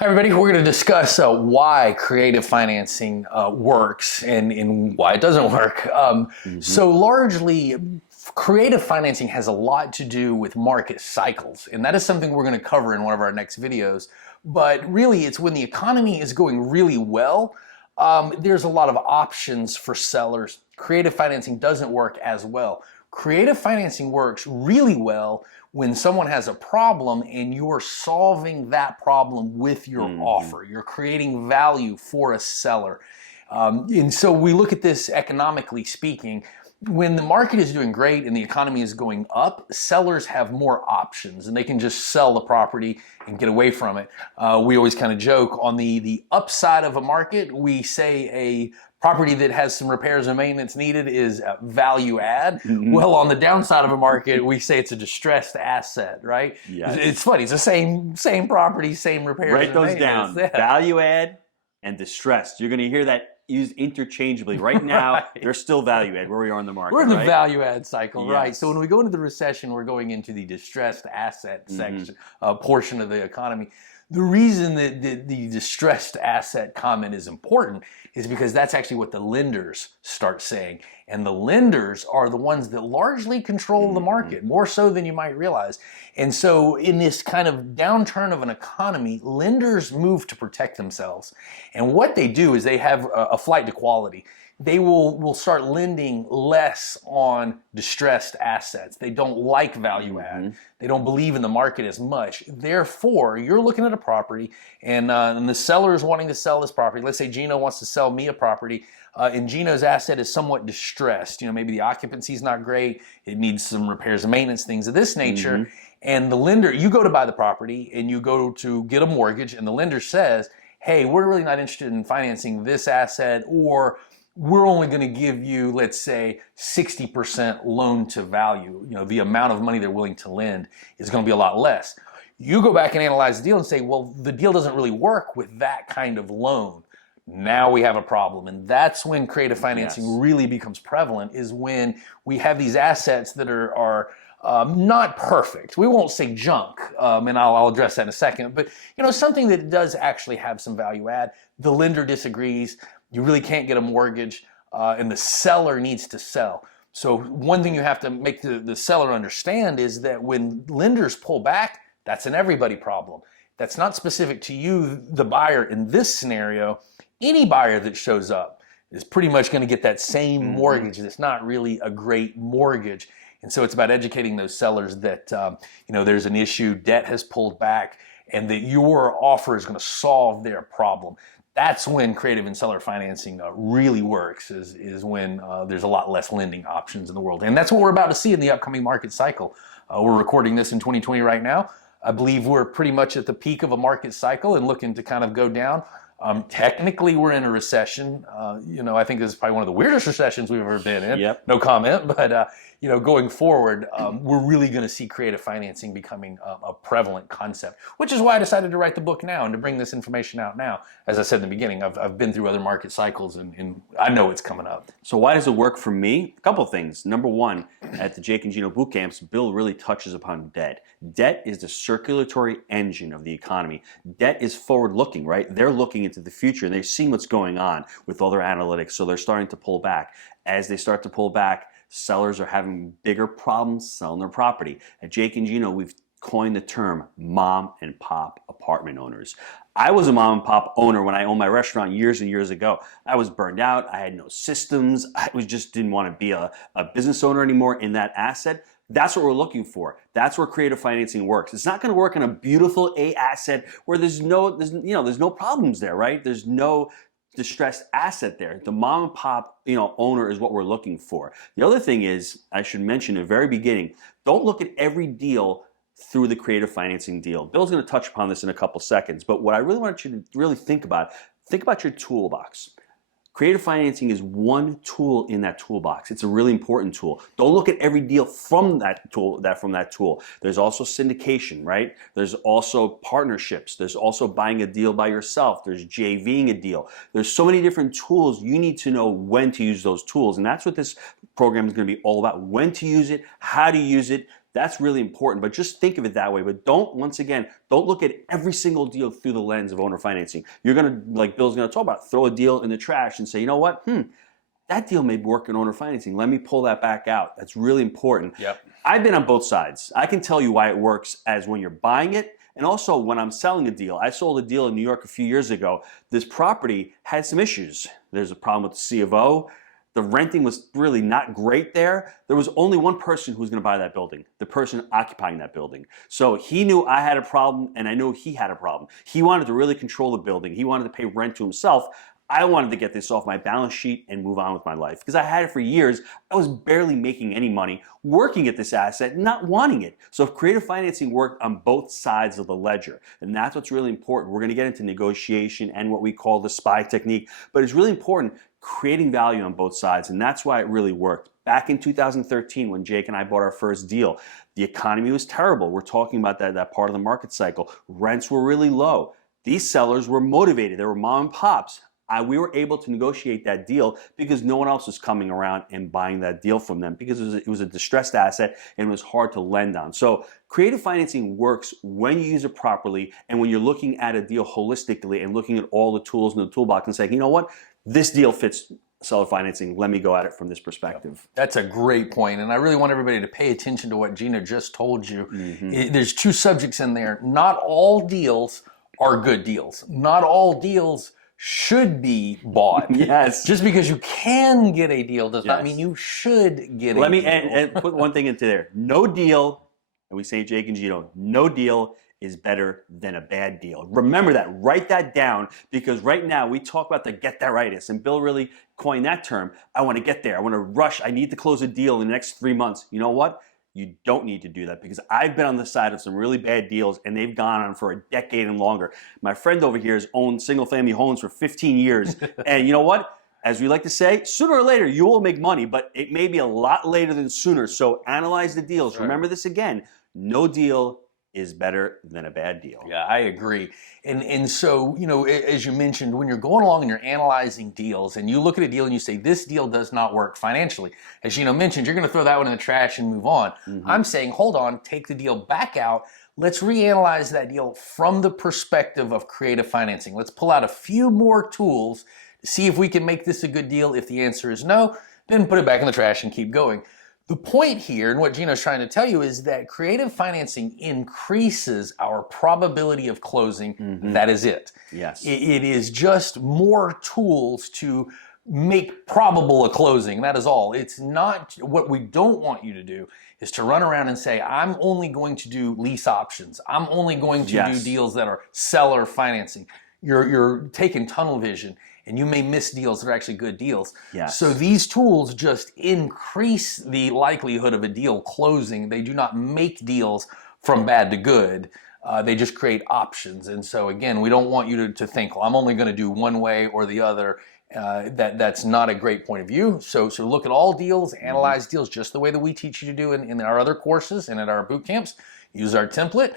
Hi, everybody. We're going to discuss why creative financing works and why it doesn't work. So largely, creative financing has a lot to do with market cycles, and that is something we're going to cover in one of our next videos. But really, it's when the economy is going really well, there's a lot of options for sellers. Creative financing doesn't work as well. Creative financing works really well when someone has a problem and you're solving that problem with your offer. You're creating value for a seller. And so we look at this economically speaking. When the market is doing great and the economy is going up, sellers have more options and they can just sell the property and get away from it. We always kind of joke on the upside of a market, we say a property that has some repairs and maintenance needed is value add. Well, on the downside of a market, we say it's a distressed asset, right? Yes. It's funny. It's the same property, same repairs. Write and those maintenance. down. Yeah. Value add and distressed. You're going to hear that used interchangeably. Right now, Right. they're still value add where we are in the market. We're in the right? value add cycle, right? Yes. So when we go into the recession, we're going into the distressed asset section, portion of the economy. The reason that the distressed asset comment is important is because that's actually what the lenders start saying. And the lenders are the ones that largely control the market, more so than you might realize. And so in this kind of downturn of an economy, lenders move to protect themselves. And what they do is they have a flight to quality. They will start lending less on distressed assets. They don't like value add. They don't believe in the market as much. Therefore, you're looking at a property and the seller is wanting to sell this property. Let's say Gino wants to sell me a property and Gino's asset is somewhat distressed. You know, maybe the occupancy is not great. It needs some repairs and maintenance, things of this nature. And the lender, you go to buy the property and you go to get a mortgage and the lender says, hey, we're really not interested in financing this asset, or we're only going to give you, let's say, 60% loan to value. You know, the amount of money they're willing to lend is going to be a lot less. You go back and analyze the deal and say, well, the deal doesn't really work with that kind of loan. Now we have a problem. And that's when creative financing really becomes prevalent, is when we have these assets that are not perfect. We won't say junk, and I'll address that in a second, but you know, something that does actually have some value add. The lender disagrees. You really can't get a mortgage, and the seller needs to sell. So one thing you have to make the seller understand is that when lenders pull back, that's an everybody problem. That's not specific to you, the buyer in this scenario. Any buyer that shows up is pretty much going to get that same mortgage. It's not really a great mortgage. And so it's about educating those sellers that you know, there's an issue, debt has pulled back, and that your offer is going to solve their problem. That's when creative and seller financing really works, is when there's a lot less lending options in the world. And that's what we're about to see in the upcoming market cycle. We're recording this in 2020 right now. I believe we're pretty much at the peak of a market cycle and looking to kind of go down. Technically, we're in a recession. You know, I think this is probably one of the weirdest recessions we've ever been in. Yep. No comment. But, you know, going forward, we're really going to see creative financing becoming a prevalent concept, which is why I decided to write the book now and to bring this information out now. As I said in the beginning, I've been through other market cycles and I know it's coming up. So why does it work for me? A couple of things. Number one, at the Jake and Gino boot camps, Bill really touches upon debt. Debt is the circulatory engine of the economy. Debt is forward-looking, right? They're looking into the future and they're seeing what's going on with all their analytics, so they're starting to pull back. As they start to pull back, sellers are having bigger problems selling their property. At Jake and Gino, we've coined the term mom and pop apartment owners. I was a mom and pop owner when I owned my restaurant years and years ago. I was burned out. I had no systems. I just didn't want to be a business owner anymore in that asset. That's what we're looking for. That's where creative financing works. It's not going to work in a beautiful A asset where there's no problems there, right? There's no distressed asset there. The mom and pop, owner is what we're looking for. The other thing is, I should mention at the very beginning, don't look at every deal through the creative financing deal. Bill's going to touch upon this in a couple seconds, but what I really want you to really think about your toolbox. Creative financing is one tool in that toolbox. It's a really important tool. Don't look at every deal from that tool. There's also syndication, right? There's also partnerships. There's also buying a deal by yourself. There's JVing a deal. There's so many different tools. You need to know when to use those tools, and that's what this program is going to be all about: when to use it, how to use it. That's really important, but just think of it that way. But don't look at every single deal through the lens of owner financing. You're gonna, like Bill's gonna talk about, throw a deal in the trash and say, you know what, that deal may work in owner financing. Let me pull that back out. That's really important. Yep. I've been on both sides. I can tell you why it works as when you're buying it, and also when I'm selling a deal. I sold a deal in New York a few years ago. This property had some issues. There's a problem with the C of O. The renting was really not great there. There was only one person who was going to buy that building, the person occupying that building. So he knew I had a problem, and I knew he had a problem. He wanted to really control the building. He wanted to pay rent to himself. I wanted to get this off my balance sheet and move on with my life because I had it for years. I was barely making any money working at this asset, not wanting it. So if creative financing worked on both sides of the ledger, and that's what's really important. We're going to get into negotiation and what we call the SPY technique, but it's really important creating value on both sides, and that's why it really worked. Back in 2013, when Jake and I bought our first deal, the economy was terrible. We're talking about that part of the market cycle. Rents were really low. These sellers were motivated. They were mom and pops. We were able to negotiate that deal because no one else was coming around and buying that deal from them because it was a distressed asset and it was hard to lend on. So creative financing works when you use it properly and when you're looking at a deal holistically and looking at all the tools in the toolbox and saying, you know what, this deal fits seller financing. Let me go at it from this perspective. That's a great point, and I really want everybody to pay attention to what Gino just told you. There's two subjects in there. Not all deals are good deals. Not all deals should be bought. Yes. Just because you can get a deal does not mean you should get a deal. Let me and put one thing into there. No deal, and we say Jake and Gino, no deal is better than a bad deal. Remember that. Write that down because right now we talk about the get that rightus, and Bill really coined that term. I want to get there. I want to rush. I need to close a deal in the next 3 months. You know what? You don't need to do that because I've been on the side of some really bad deals and they've gone on for a decade and longer. My friend over here has owned single family homes for 15 years. And you know what? As we like to say, sooner or later you will make money, but it may be a lot later than sooner. So analyze the deals. Sure. Remember this again, no deal is better than a bad deal. Yeah, I agree. And so, you know, as you mentioned, when you're going along and you're analyzing deals and you look at a deal and you say, this deal does not work financially, as Gino mentioned, you're going to throw that one in the trash and move on. I'm saying, hold on, take the deal back out. Let's reanalyze that deal from the perspective of creative financing. Let's pull out a few more tools to see if we can make this a good deal. If the answer is no, then put it back in the trash and keep going. The point here, and what Gino's trying to tell you, is that creative financing increases our probability of closing. That is it. Yes. It is just more tools to make probable a closing. That is all. It's not, what we don't want you to do is to run around and say, I'm only going to do lease options. I'm only going to do deals that are seller financing. You're taking tunnel vision. And you may miss deals that are actually good deals. Yes. So these tools just increase the likelihood of a deal closing. They do not make deals from bad to good. They just create options. And so again, we don't want you to think, well, I'm only going to do one way or the other. That's not a great point of view. So look at all deals, analyze deals just the way that we teach you to do in our other courses and at our boot camps. Use our template.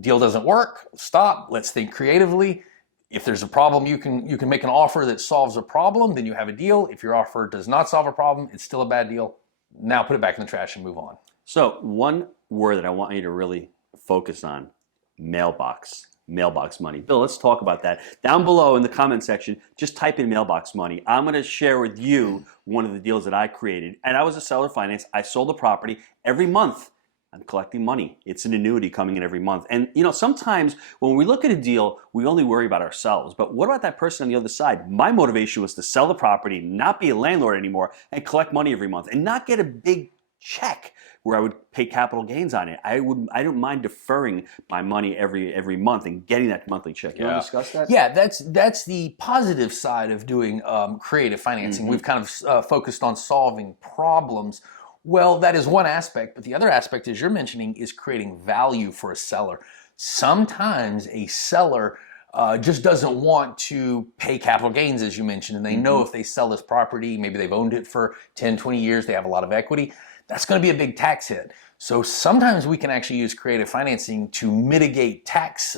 Deal doesn't work. Stop. Let's think creatively. If there's a problem, you can make an offer that solves a problem, then you have a deal. If your offer does not solve a problem, it's still a bad deal. Now put it back in the trash and move on. So one word that I want you to really focus on, mailbox. Mailbox money. Bill, let's talk about that. Down below in the comment section, just type in mailbox money. I'm going to share with you one of the deals that I created. And I was a seller finance. I sold the property every month. I'm collecting money. It's an annuity coming in every month. And you know, sometimes when we look at a deal, we only worry about ourselves. But what about that person on the other side? My motivation was to sell the property, not be a landlord anymore, and collect money every month and not get a big check where I would pay capital gains on it. I don't mind deferring my money every month and getting that monthly check. You want to discuss that? Yeah, that's the positive side of doing creative financing. We've kind of focused on solving problems. Well, that is one aspect, but the other aspect, as you're mentioning, is creating value for a seller. Sometimes a seller just doesn't want to pay capital gains, as you mentioned, and they know if they sell this property, maybe they've owned it for 10, 20 years, they have a lot of equity, that's going to be a big tax hit. So sometimes we can actually use creative financing to mitigate tax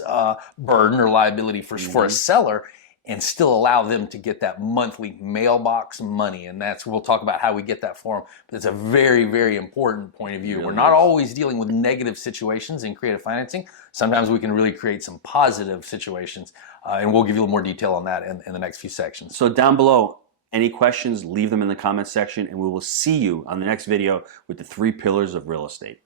burden or liability for a seller. and still allow them to get that monthly mailbox money. And we'll talk about how we get that for them. But it's a very, very important point of view. We're not always dealing with negative situations in creative financing. Sometimes we can really create some positive situations. And we'll give you a little more detail on that in the next few sections. So down below, any questions, leave them in the comment section, and we will see you on the next video with the 3 pillars of real estate.